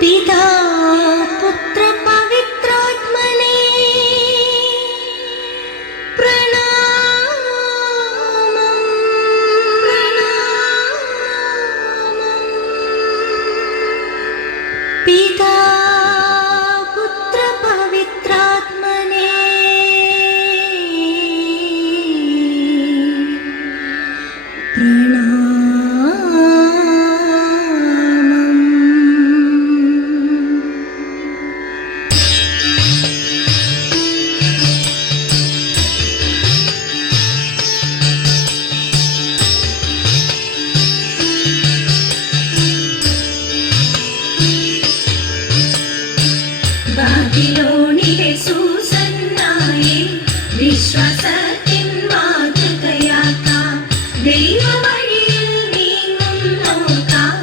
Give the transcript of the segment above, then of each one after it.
पिता पुत्र पवित्रात्मने पिता पुत्र पवित्रात्मने ബാബിലോണിലെ സൂസന്നായെ വിശ്വാസത്തിൻ മാതൃകയാക്കാം. ദൈവവഴിയിൽ നീങ്ങുന്നോർക്കാം.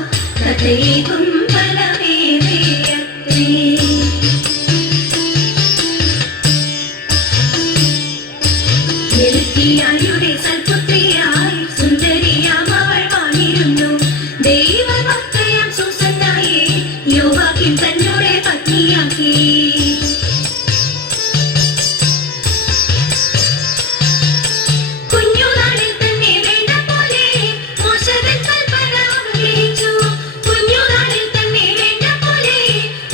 കഥയേകും ഫലമേറിയത്രേ. എൽക്കിയായുടെ സൽപുത്രിയായി സുന്ദരിയാം അവൾ വാണിരുന്നു. ദൈവഭക്തയാം സൂസന്നായെ യോവാക്കീം തന്നോടെ പത്നിയാക്കി. കുഞ്ഞുനാളിൽ തന്നെ വേണ്ട പോലെ മോശതൻ കൽപ്പന അവതരിച്ചു. കുഞ്ഞുനാളിൽ തന്നെ വേണ്ട പോലെ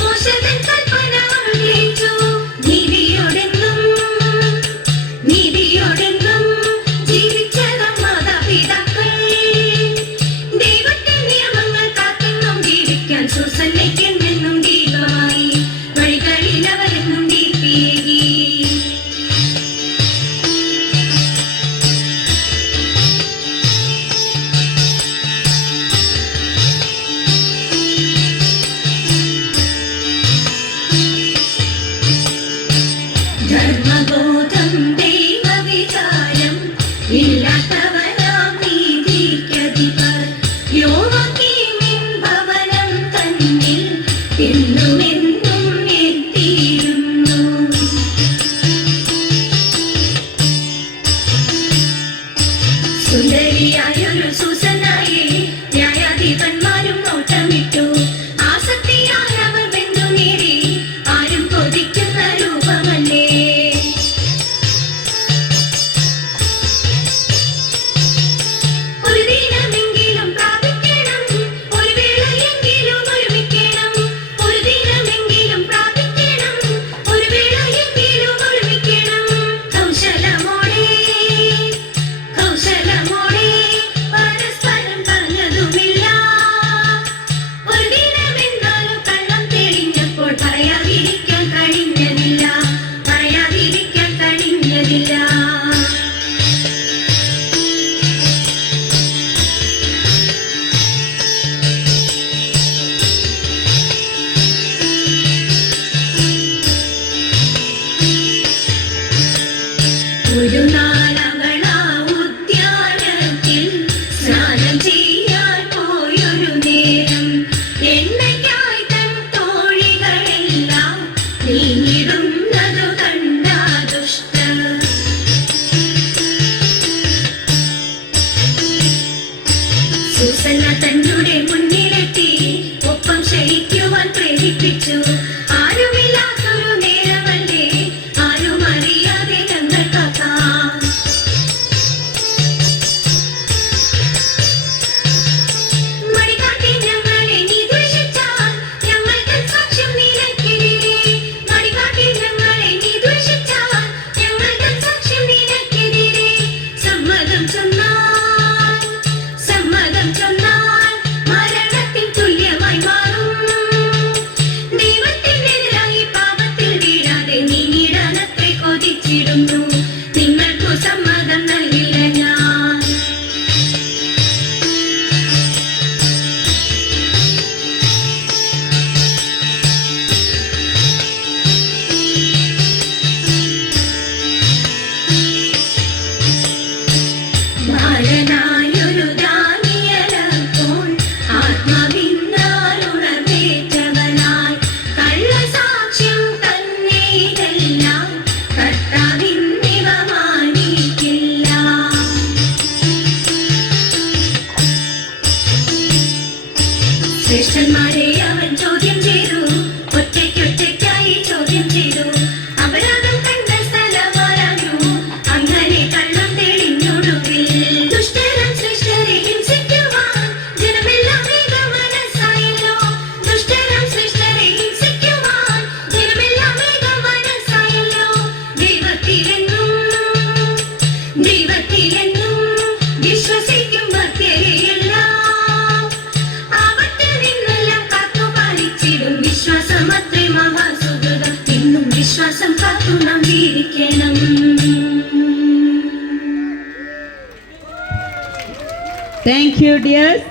മോശതൻ കൽപ്പന അവതരിച്ചു. നീതിയോടെന്നും ജീവിച്ചത മാതാപിതാക്കൾ. ദൈവത്തിന്റെ നിയമങ്ങൾ കാത്തെന്നും ജീവിക്കാൻ സൂസന്നയ്ക്കെന്നും ദീപമായി വഴികളിൽ അവരെന്നും ദീപിയേകി. ധർമ്മബോധം ദൈവവിചാരം ഇല്ലാത്തവനാം നീതിക്കധിപർ യോവാക്കീമിൻ ഭവനം തന്നിൽ എന്നുമെന്നും എത്തിയിരുന്നു. സുന്ദരിയായൊരു സൂസന്നായെ ന്യായാധിപന്മാരും നോട്ടമിട്ടു. ആസക്തിയാൽ അവർ ബന്ധു നേടി. ആരും കൊതിക്കുന്ന രൂപമല്ലേ. ഒരു ദിനമെങ്കിലും പ്രാപിക്കണം, ഒരു വേളയെങ്കിലും ഒരുമിക്കണം. ഒരു ദിനമെങ്കിലും പ്രാപിക്കണം, ഒരു വേളയെങ്കിലും ഒരുമിക്കണം. കൗശലമോടെ പരസ്പരം പറഞ്ഞതുമില്ല. ഒരു ദിനമെന്നാലും കള്ളം തെളിഞ്ഞപ്പോൾ പറയാതിരിക്കാൻ കഴിഞ്ഞതില്ല. ഒരു നാളവളാ ഉദ്യാനത്തിൽ സ്നാനം ചെയ്യാൻ പോയൊരു നേരം എണ്ണയ്ക്കായി തൻ തോഴികളെല്ലാം നീങ്ങിടുന്നതു കണ്ട ദുഷ്ട. സൂസന്ന തന്നുടെ മുന്നിലെത്തി ഒപ്പം ശയിക്കുവാൻ പ്രേരിപ്പിച്ചു. ആരുമില്ലാത്തൊരു നേരമല്ലേ, ആരും അറിയാതെ ഞങ്ങൾ കാക്കാം. മടികാട്ടി ഞങ്ങളെ നീ ദ്വേഷിച്ചാൽ ഞങ്ങൾ തൻ സാക്ഷ്യം നിനക്കെതിരെ. മടികാട്ടി ഞങ്ങളെ നീ ദ്വേഷിച്ചാൽ ഞങ്ങൾ തൻ സാക്ഷ്യം നിനക്കെതിരെ. സമ്മതം ചൊന്നാൽ മരണത്തിൻ തുല്യമായി മാറും. ദൈവത്തിനെതിരായി പാപത്തിൽ വീഴാതെ നീങ്ങിടാനത്രേ കൊതിച്ചിടുന്നു. നിങ്ങൾക്കു സമ്മതം നൽകില്ല ഞാൻ. ബാലനായൊരു ദാനിയേലപ്പോൾ ആത്മാവിനാൽ ഉണർവേറ്റവനായി കള്ളസാക്ഷ്യം തന്നെ ഇതെല്ലാം കർത്താവിന്നിവ മാനിക്കില്ല. ശ്രേഷ്ഠന്മാരെ അവൻ ചോദ്യം ചെയ്തു. Thank you dears.